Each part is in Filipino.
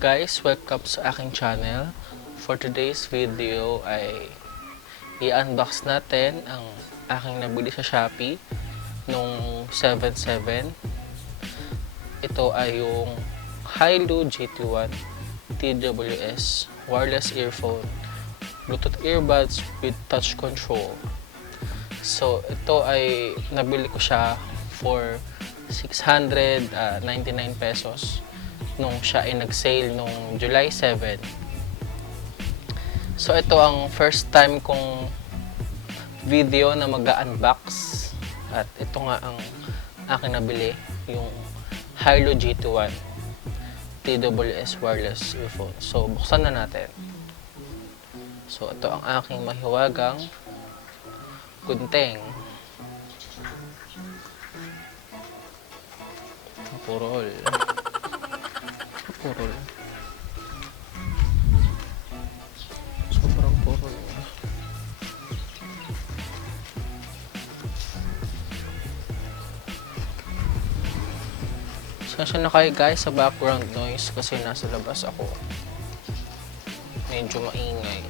guys, welcome sa aking channel. For today's video ay i-unbox natin ang aking nabili sa Shopee nung 7/7. Ito ay yung Hailu GT1 TWS wireless earphone, Bluetooth earbuds with touch control. So ito ay nabili ko siya for 699 pesos nung siya ay nag-sale nung July 7. So ito ang first time kong video na mag-unbox at ito nga ang aking nabili, yung Hailu GT1 TWS wireless earphone. So buksan na natin. So ito ang aking mahiwagang gunting. Purol. Purol. Sobrang purol. Sasya na kayo guys sa background noise kasi nasa labas ako. Medyo maingay.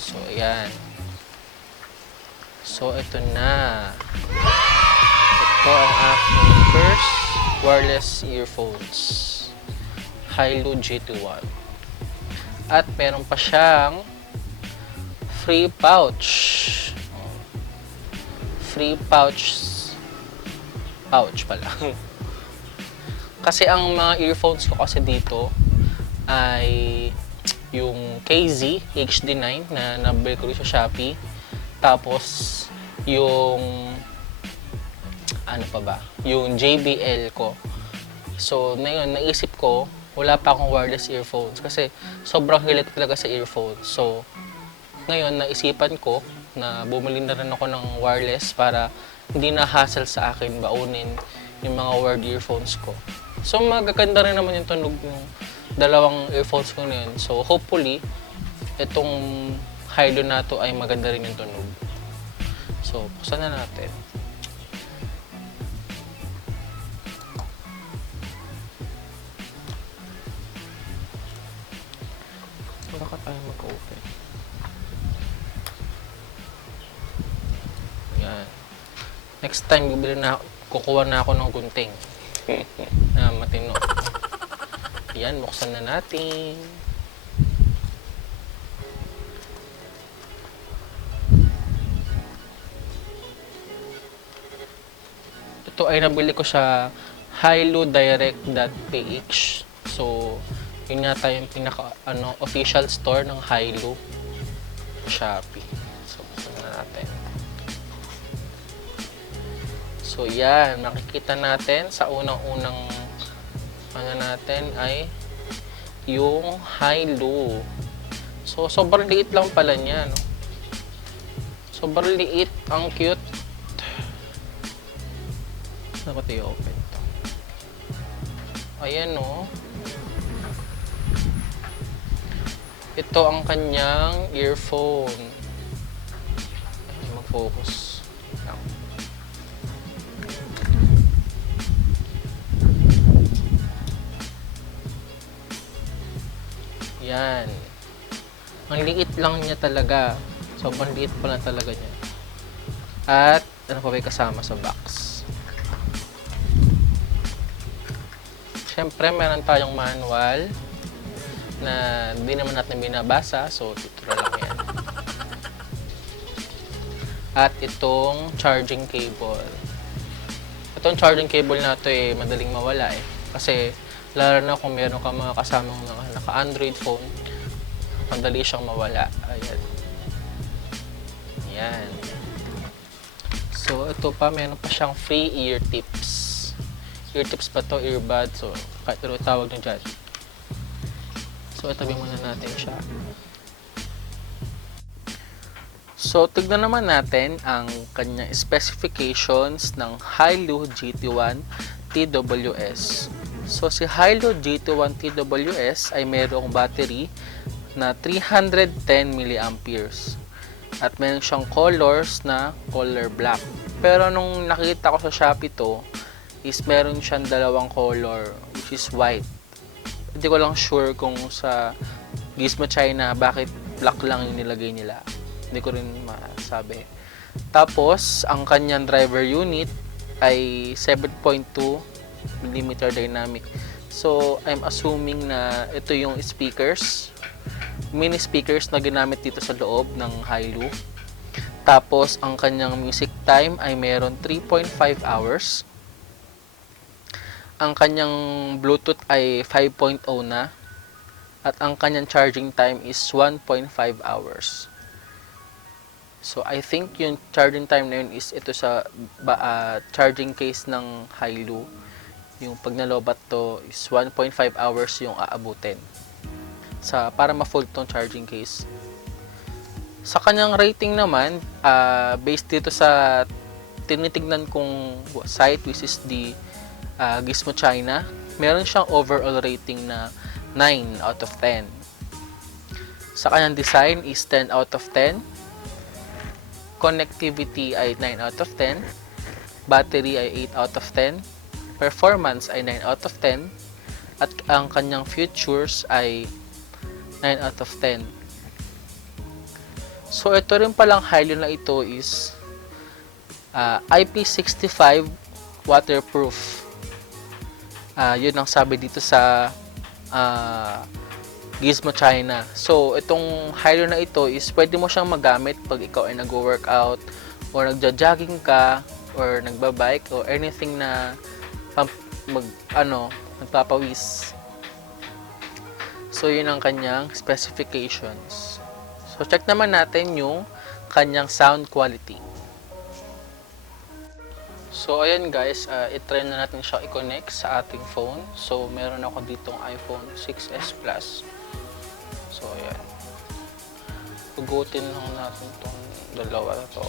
So ayan. So ito na. Ito ang aking first wireless earphones, Hailu GT1. At meron pa siyang free pouch. Free pouch pala. Kasi ang mga earphones ko kasi dito ay yung KZ HD9 na nabili ko rin sa Shopee. Tapos yung ano pa ba? Yung JBL ko. So, ngayon, naisip ko, wala pa akong wireless earphones kasi sobrang hilig talaga sa earphones. So, ngayon, naisipan ko na bumili na rin ako ng wireless para hindi na hassle sa akin baunin yung mga wired earphones ko. So, magaganda rin naman yung tunog ng dalawang earphones ko na yun. So, hopefully, itong Hailu na to ay maganda rin yung tunog. So, buksan na natin. Baka tayo mag-open. Yan. Next time, kukuha na ako ng gunting. Na matino. Yan, buksan na natin. Ito ay nabili ko sa hailudirect.ph. So, yun yata yung pinaka official store ng Hailu Shopee. So, buksan na natin. So, yan. Makikita natin sa unang-unang natin ay yung Hailu. So, sobrang liit lang pala niya, no? Sobrang liit. Ang cute. Saan ko tayo open to? Ayan, no? Ito ang kanyang earphone. Ay, mag-focus. Yan. Ang liit lang niya talaga. Sobrang liit pala talaga niya. At, ano pa ba yung kasama sa box? Siyempre, meron tayong manual na hindi naman natin binabasa, so tutorial lang yan. At itong charging cable. Itong charging cable na ito madaling mawala kasi lalo na kung meron ka mga kasamang naka-Android phone, madali siyang mawala. Ayan. Ayan. So ito pa, meron pa siyang free ear tips. Ear tips pa to, earbud, so kahit ano tawag nyo dyan. So, itabi muna natin siya. So, tignan naman natin ang kanyang specifications ng Hailu GT1 TWS. So, si Hailu GT1 TWS ay mayroong battery na 310 mAh. At meron siyang colors na color black. Pero nung nakita ko sa Shopee to, is meron siyang dalawang color, which is white. Hindi ko lang sure kung sa Gizmo China bakit black lang yung nilagay nila. Hindi ko rin masabi. Tapos, ang kanyang driver unit ay 7.2 mm dynamic. So, I'm assuming na ito yung speakers, mini speakers na ginamit dito sa loob ng Hailu. Tapos, ang kanyang music time ay meron 3.5 hours. Ang kanyang Bluetooth ay 5.0 na. At ang kanyang charging time is 1.5 hours. So, I think yung charging time na yun is ito sa charging case ng Hailu. Yung pag nalobat to is 1.5 hours yung aabutin para ma-full tong charging case. Sa kanyang rating naman, based dito sa tinitignan kong site, which is the Gizmo China, meron siyang overall rating na 9 out of 10. Sa kanyang design is 10 out of 10. Connectivity ay 9 out of 10. Battery ay 8 out of 10. Performance ay 9 out of 10. At ang kanyang features ay 9 out of 10. So, ito rin palang Hailu na ito is IP65 waterproof. Yun ang sabi dito sa Gizmo China. So, itong Hailu na ito is pwede mo siyang magamit pag ikaw ay nag-workout or nagja-jogging ka or nagbabike or anything na nagpapawis. So, yun ang kanyang specifications. So, check naman natin yung kanyang sound quality. So, ayan guys, i-try na natin siya i-connect sa ating phone. So, meron ako ditong iPhone 6s Plus. So, ayan. Hugutin lang natin itong dalawa na to.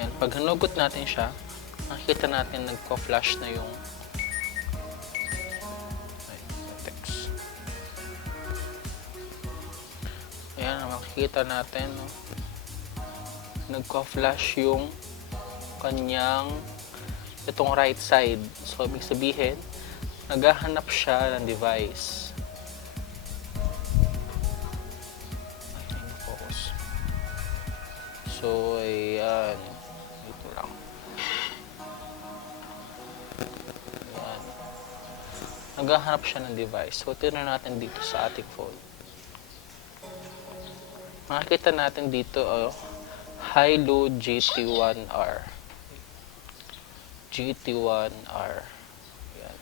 Ayan, pag hanugot natin siya, makikita natin nagko-flash na yung text. Ayan, makikita natin, no? Nagko-flash yung kanyang itong right side. So, ibig sabihin, naghahanap siya ng device. Ayan, focus. So, ayan. Ito lang. Ayan. Naghahanap siya ng device. So, tingnan natin dito sa ating phone. Makikita natin dito, Hailu GT1R. GT1R. Yan.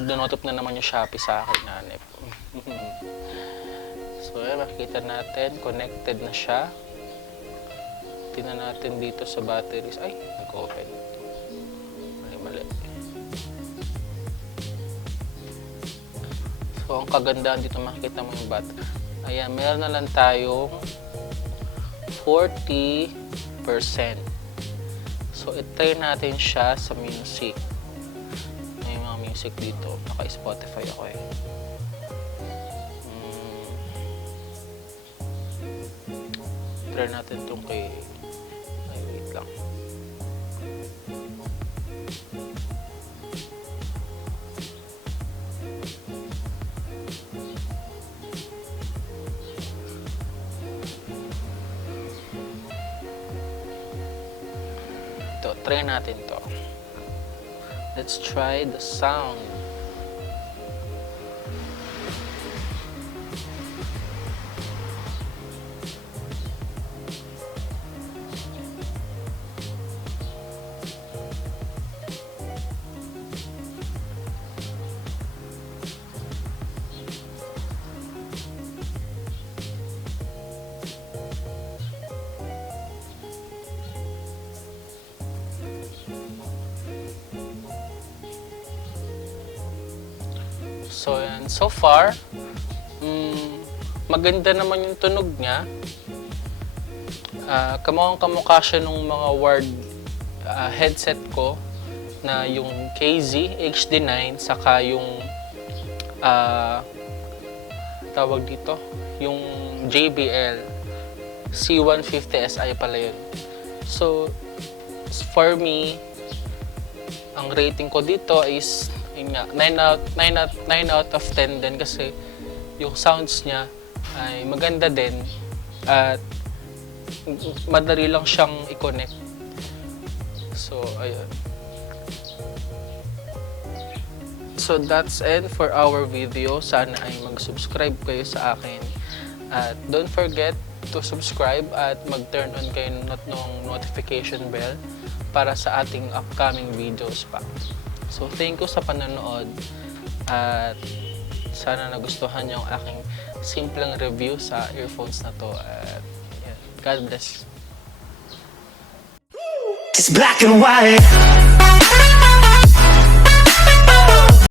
Nag-donotop na naman yung Shopee sa akin, nanep. So, yan, makikita natin, connected na siya. Tingnan natin dito sa batteries. Ay, nag-open. Mali. So, ang kagandahan dito, makikita mo yung battery. Ayan, meron na lang tayong 40%. So, i-try natin siya sa music. May mga music dito. Naka-Spotify ako eh. Try natin itong kay... Ay, wait lang. Try natin to. Let's try the sound. So, yan. So far, maganda naman yung tunog niya. Kamukhang-kamukha siya nung mga wired headset ko na yung KZ HD9 saka yung tawag dito, yung JBL C150SI pala yun. So, for me, ang rating ko dito is yun nga, 9 out of 10 din kasi yung sounds niya ay maganda din at madali lang siyang i-connect. So, ayun. So, that's it for our video. Sana ay mag-subscribe kayo sa akin. At don't forget to subscribe at mag-turn on kayo ng notification bell para sa ating upcoming videos pa. So, thank you sa panonood at sana nagustuhan niyo ang aking simpleng review sa earphones na to. At yeah, God bless. It's black and white.